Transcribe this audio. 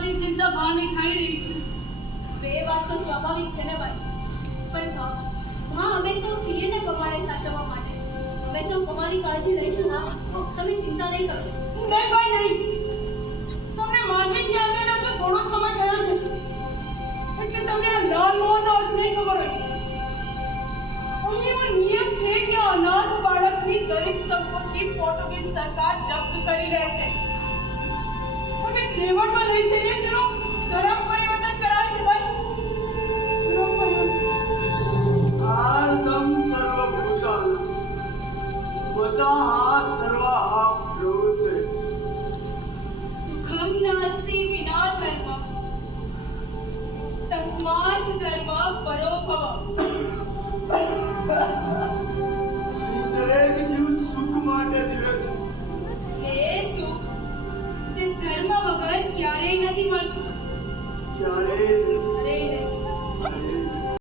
વાતની ચિંતા ભાને ખાઈ રહી છે. બે વાત તો સ્વાભાવિક છે ને ભાઈ, પણ ભા અમે સૌ છીએ ને કમાને સાચવવા માટે. અમે સૌ કમાની કાળજી લઈશું. હા, તમે ચિંતા નહીં કરો. નહીં ભાઈ નહીં, તમને માનવીથી આવ્યા હજુ થોડો જ સમય થયો છે, એટલે તમને આ લાલ મોહનનો અર્થ નહીં ખબર હોય. અહીં એવો નિયમ છે કે અનાથ બાળકની દરેક સંપત્તિ પોર્ટુગીઝ સરકાર જપ્ત કરી લે છે અને દેવળમાં લઈ જઈને તેનો ધર્મ પરિવર્તન કરાવે છે ભાઈ. ધર્મ પરિવર્તન. આર્ધમ સર્વભૂતાનાં મતઃ સર્વાઃ પ્રવૃત્તે. સુખમ નાસ્તિ વિના ધર્મ, તસ્માત ધર્મ પરો ભવ. દરેક જીવ સુખ માટે જીવે છે. ને સુખ તે ધર્મ વગર ક્યારેય નથી મળતું. ક્યારેય